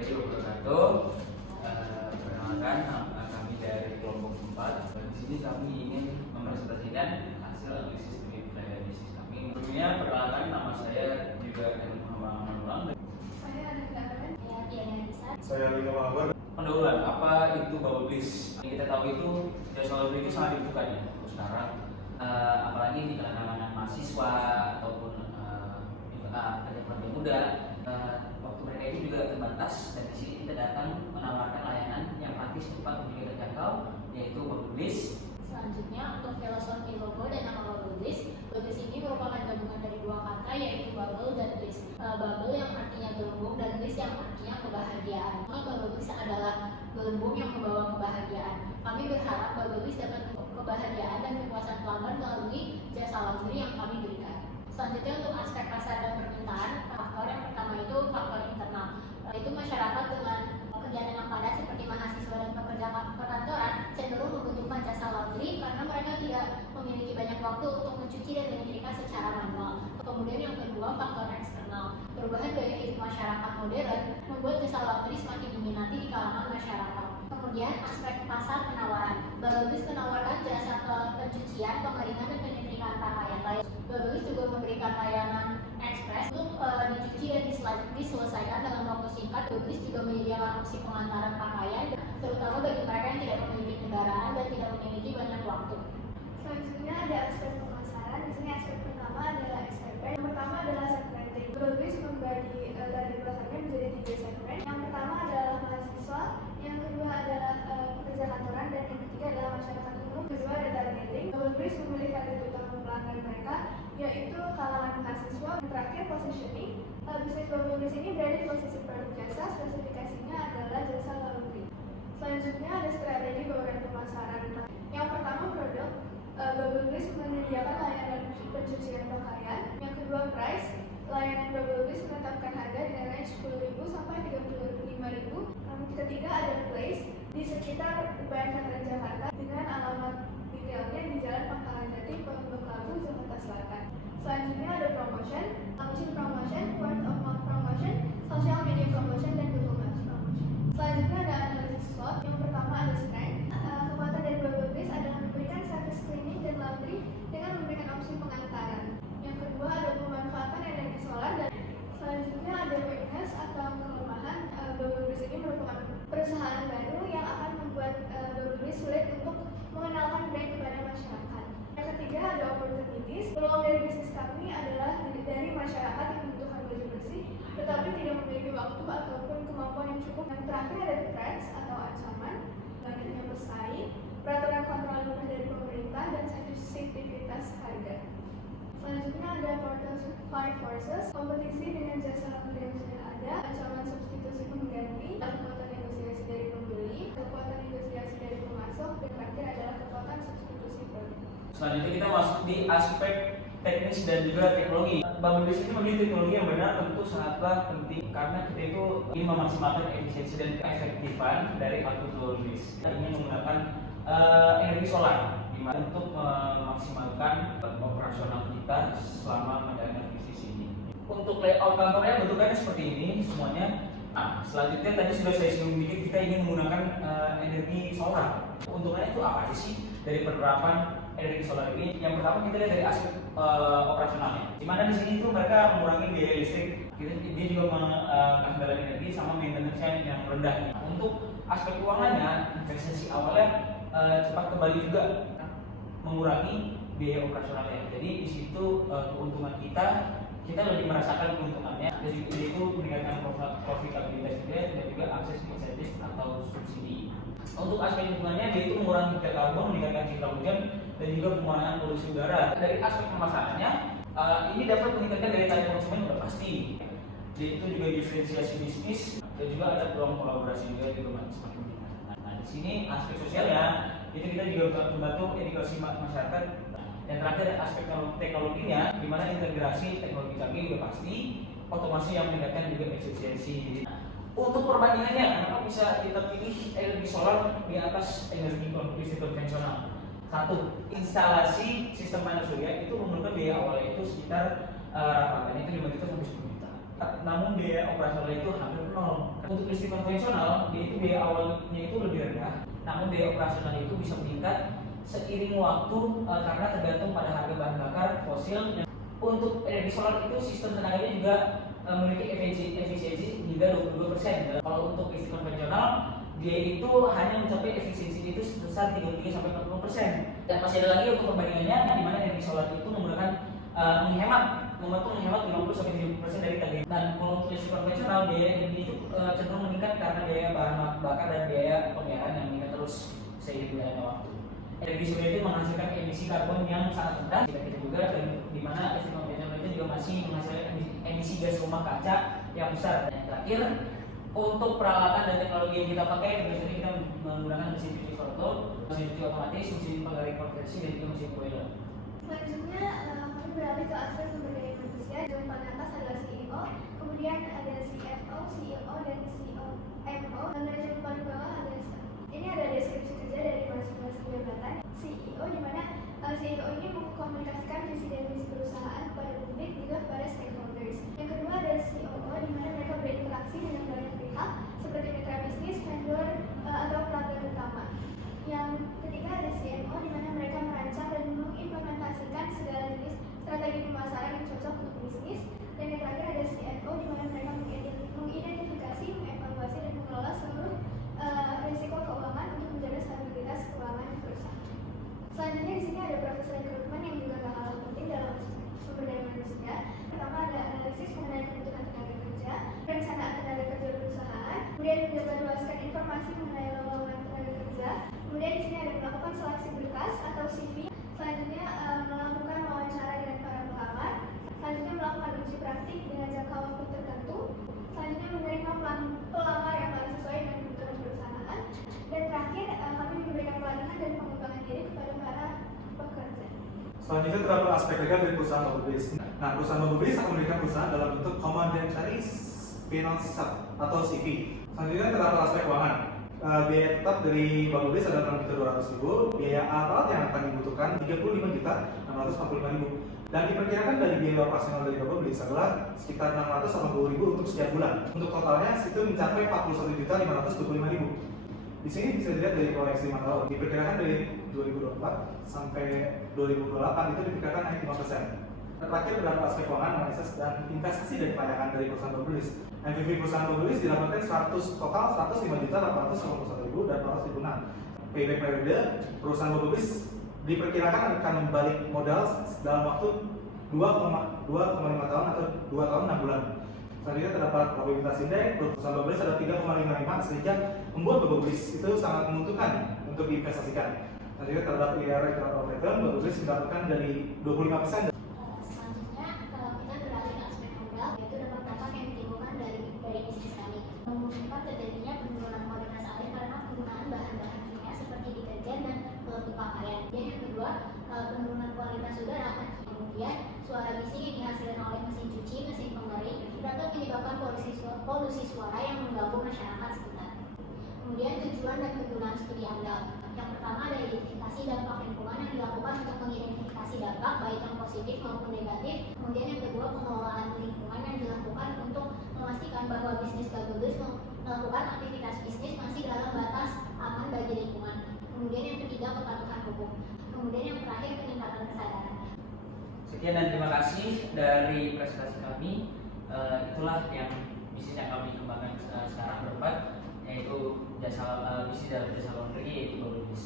warahmatullahi wabarakatuh. Perkenalkan, kami dari kelompok 4. Di sini kami ingin mempresentasikan hasil analisis studi bisnis kami. Sebelumnya perkenalkan, nama saya juga Muhammad Ulang. Saya ada gambaran, saya Tiana Nisa. Saya Lino Mabar. Pendahuluan, apa itu bubble bliss? Yang kita tahu itu jasa laundry itu sangat dibutuhkan ya untuk sekarang, apalagi di kalangan mahasiswa ataupun kerja muda. Waktu mereka itu juga terbatas, dan di sini kita datang menawarkan layanan yang praktis, cepat, dan juga terjangkau, yaitu bubble bliss. Selanjutnya untuk filosofi logo dan nama bubble bliss. Bubble bliss ini merupakan gabungan dari dua kata, yaitu bubble dan bliss. Bubble yang artinya gelembung dan bliss yang artinya kebahagiaan. Bubble bliss adalah gelembung yang membawa kebahagiaan. Kami berharap bubble bliss dapat kebahagiaan dan kepuasan pelanggan melalui jasa laundry yang kami berikan. Selanjutnya untuk aspek pasar dan permintaan, faktor yang pertama itu faktor internal, yaitu masyarakat dengan kegiatan yang padat seperti mahasiswa dan pekerja perkantoran cenderung membutuhkan jasa laundry karena mereka tidak memiliki banyak waktu untuk mencuci dan menyetrika secara manual. Kemudian yang kedua, faktor eksternal, perubahan gaya hidup masyarakat modern membuat jasa laundry semakin diminati di kalangan masyarakat. Kemudian aspek pasar penawaran, Bubble Bliss menawarkan jasa pencucian, pengeringan dan penyetrikaan pakaian. Bubble Bliss juga memberikan layanan ekspres untuk dicuci dan diselesaikan dalam waktu singkat. Bubble Bliss juga menyediakan opsi pengantaran pakaian, terutama bagi mereka yang tidak memiliki kendaraan dan tidak memiliki banyak waktu. Selanjutnya ada aspek pemasaran. Di sini aspek pertama adalah SMP. Yang pertama adalah segmenting. Bubble Bliss membagi target pasarnya menjadi 3 segmen. Yang pertama adalah mahasiswa, yang kedua adalah pekerja kantoran, dan yang ketiga adalah masyarakat umum. Kedua ada targeting. Bubble Bliss memilih target utama pelanggan mereka, yaitu kalangan mahasiswa. Yang terakhir positioning. Bisnis Bubble Bliss ini berada di posisi produk jasa, spesifikasinya adalah jasa laundry. Selanjutnya ada strategi bauran pemasaran. Yang pertama produk. Bubble Bliss menyediakan layanan pencucian pakaian. Yang kedua price. Layanan Bubble Bliss menetapkan harga dengan range 10.000 sampai 35.000. Ketiga ada place di sekitar UPN Veteran Jakarta dengan alamat detailnya di Jalan Pangkalan Jati, Pondok Labu, Jakarta Selatan. Selanjutnya ada promotion, word of mouth promotion, social media promotion, dan Google Maps promotion. Selanjutnya ada analisis SWOT. Yang pertama ada strength. Kekuatan dari Bubble Bliss adalah memberikan service cleaning dan laundry dengan memberikan opsi pengantaran. Yang kedua ada pemanfaatan energi solar. Dan selanjutnya ada weakness atau kelemahan. Bubble Bliss ini merupakan perusahaan baru yang akan membuat Bubble Bliss sulit untuk mengenalkan brand kepada masyarakat. Yang ketiga ada opportunities. Peluang dari bisnis kami adalah dari masyarakat yang membutuhkan baju bersih tetapi tidak memiliki waktu ataupun kemampuan yang cukup. Yang terakhir ada threats atau ancaman, banyaknya pesaing, peraturan kontrol limbah dari pemerintah, dan sensitivitas harga. Selanjutnya ada portal five forces, kompetisi dengan jasa laundry yang sudah ada, ancaman substitusi pengganti, kekuatan negosiasi dari pembeli, kekuatan negosiasi dari pemasok, dan terakhir adalah kekuatan substitusi produk. Selanjutnya kita masuk di aspek teknis dan juga teknologi. Bubble Bliss ini memiliki teknologi yang benar tentu sangatlah penting karena kita itu ingin memaksimalkan efisiensi dan keefektifan dari output Bubble Bliss. Kita ingin menggunakan energi solar untuk memaksimalkan operasional kita selama menjalankan bisnis ini. Untuk layout kantornya bentukannya seperti ini semuanya. Nah, selanjutnya tadi sudah saya singgung dikit, kita ingin menggunakan energi solar. Keuntungannya itu apa sih dari penerapan energi solar ini? Yang pertama kita lihat dari aspek operasionalnya. Dimana di sini itu mereka mengurangi biaya listrik. Dia juga mengandalkan energi sama maintenance yang rendah. Untuk aspek keuangannya, investasi awalnya cepat kembali juga, mengurangi biaya operasionalnya. Jadi di situ keuntungan kita lebih merasakan keuntungannya, dan juga itu meningkatkan profitabilitas juga dan juga akses insentif atau subsidi. Untuk aspek lingkungannya, dia itu mengurangi gas karbon, meningkatkan citra hujan, dan juga pengurangan polusi udara. Dari aspek pemasarannya, ini dapat meningkatkan daya tarik konsumen sudah pasti. Dia itu juga diferensiasi bisnis dan juga ada peluang kolaborasi juga semakin meningkat. Nah di sini aspek sosialnya, itu kita juga membantu edukasi masyarakat. Yang terakhir aspek teknologinya, di mana integrasi teknologi canggih juga pasti, otomasi yang meningkatkan juga efisiensi. Untuk perbandingannya, kenapa bisa kita pilih energi solar di atas energi listrik konvensional? Satu, instalasi sistem panel surya itu memerlukan biaya awalnya itu sekitar rata-ratanya itu 5 juta sampai 10 juta. Namun biaya operasional itu hampir nol. Untuk listrik konvensional, dia itu biaya awalnya itu lebih rendah, namun biaya operasional itu bisa meningkat seiring waktu karena tergantung pada harga bahan bakar fosil. Untuk energi solar itu sistem tenaganya juga memiliki efisiensi hingga 22%. Kalau untuk listrik konvensional, dia itu hanya mencapai efisiensi itu sebesar 33-40%. Dan masih ada lagi untuk perbandingannya, di mana energi solar itu menggunakan menghemat 50-70% dari tagihan. Dan kalau untuk listrik konvensional, biaya energi itu cenderung meningkat karena biaya bahan bakar dan biaya pemeliharaan yang meningkat terus seiring berjalannya waktu. Energi surya itu menghasilkan emisi karbon yang sangat rendah, kita juga, dan di mana listrik konvensional itu juga masih menghasilkan emisi gas rumah kaca yang besar. Dan yang terakhir, untuk peralatan dan teknologi yang kita pakai, biasanya kita menggunakan mesin cuci foto, mesin cuci otomatis, mesin penggaring konversi, dan juga mesin boiler. Selanjutnya kami beralih ke aspek sumber daya manusia. Yang paling atas adalah CEO, kemudian ada CFO, CEO, dan COMO. Dan dari yang paling bawah ada ini ada deskripsi kerja dari masing-masing jabatan. CEO, di mana CEO ini mengkomunikasikan visi dan misi perusahaan kepada publik juga kepada stakeholders. Yang kedua ada COO, di mana mereka berinteraksi dengan banyak pihak seperti mitra bisnis, vendor, atau pelanggan utama. Yang ketiga ada CMO, di mana mereka merancang dan mengimplementasikan segala jenis strategi pemasaran yang cocok untuk bisnis. Dan yang terakhir ada CFO, di mana mereka mengidentifikasi, mengevaluasi, dan mengelola seluruh risiko keuangan untuk menjaga stabilitas keuangan perusahaan. Selanjutnya di sini ada proses rekrutmen yang juga gak kalah penting dalam sumber daya manusia. Pertama ada analisis mengenai kebutuhan tenaga kerja, perencanaan tenaga kerja perusahaan, kemudian menyebarluaskan informasi mengenai lowongan tenaga kerja. Kemudian di sini ada melakukan seleksi berkas atau CV. Selanjutnya melakukan wawancara dengan para pelamar. Selanjutnya melakukan uji praktik dengan jangka waktu tertentu. Selanjutnya menerima pelamar yang paling sesuai dengan kebutuhan perusahaan. Dan terakhir kami memberikan pelatihan dan pengembangan diri kepada para pekerja. Selanjutnya terdapat aspek legal dari perusahaan mobil. Nah, perusahaan mobil akan memberikan perusahaan dalam bentuk Commandantary Financial atau CV. Selanjutnya terdapat aspek keuangan. Biaya tetap dari Bank Mobilis adalah 6.200.000, biaya alat yang akan dibutuhkan 35.645.000, dan diperkirakan dari biaya operasional dari Bank Mobilis adalah sekitar 680.000 untuk setiap bulan. Untuk totalnya itu mencapai 41.525.000. Di sini bisa dilihat dari proyeksi 5 tahun, diperkirakan dari 2024 sampai 2028 itu diperkirakan naik 5%. Terakhir adalah aspek keuangan, analisis, dan investasi dan pelayanan dari perusahaan Mobilis. NPV perusahaan Mobilis didapatkan total 105.891.000 dan 400.006. Payback periode perusahaan Mobilis diperkirakan akan membalik modal dalam waktu 2,5 tahun atau 2 tahun 6 bulan. Selanjutnya terdapat probabilitas indeks perusahaan Mobilis ada 3,55 sehingga membuat Mobilis itu sangat menguntungkan untuk diinvestasikan. Selanjutnya terdapat IRR rate of return Mobilis didapatkan dari 25%. Memungkinkan terjadinya penurunan kualitas air karena penggunaan bahan-bahan kimia seperti deterjen dan pelembab pakaian. Dan yang kedua, penurunan kualitas udara. Kemudian, suara bising yang dihasilkan oleh mesin cuci, mesin pengering dapat menyebabkan polusi suara yang mengganggu masyarakat sekitar. Kemudian, tujuan dan kegunaan studi andal. Yang pertama ada identifikasi dampak lingkungan yang dilakukan untuk mengidentifikasi dampak baik yang positif maupun negatif. Kemudian yang kedua, pengelolaan lingkungan yang dilakukan untuk memastikan bahwa bisnis Babelus melakukan aktivitas bisnis masih dalam batas aman bagi lingkungan. Kemudian yang ketiga, kepatuhan hukum. Kemudian yang terakhir, peningkatan kesadaran. Sekian dan terima kasih dari presentasi kami. Itulah yang bisnis yang kami kembangkan sekarang berempat, yaitu bisnis dari jasa laundry, yaitu Babelus.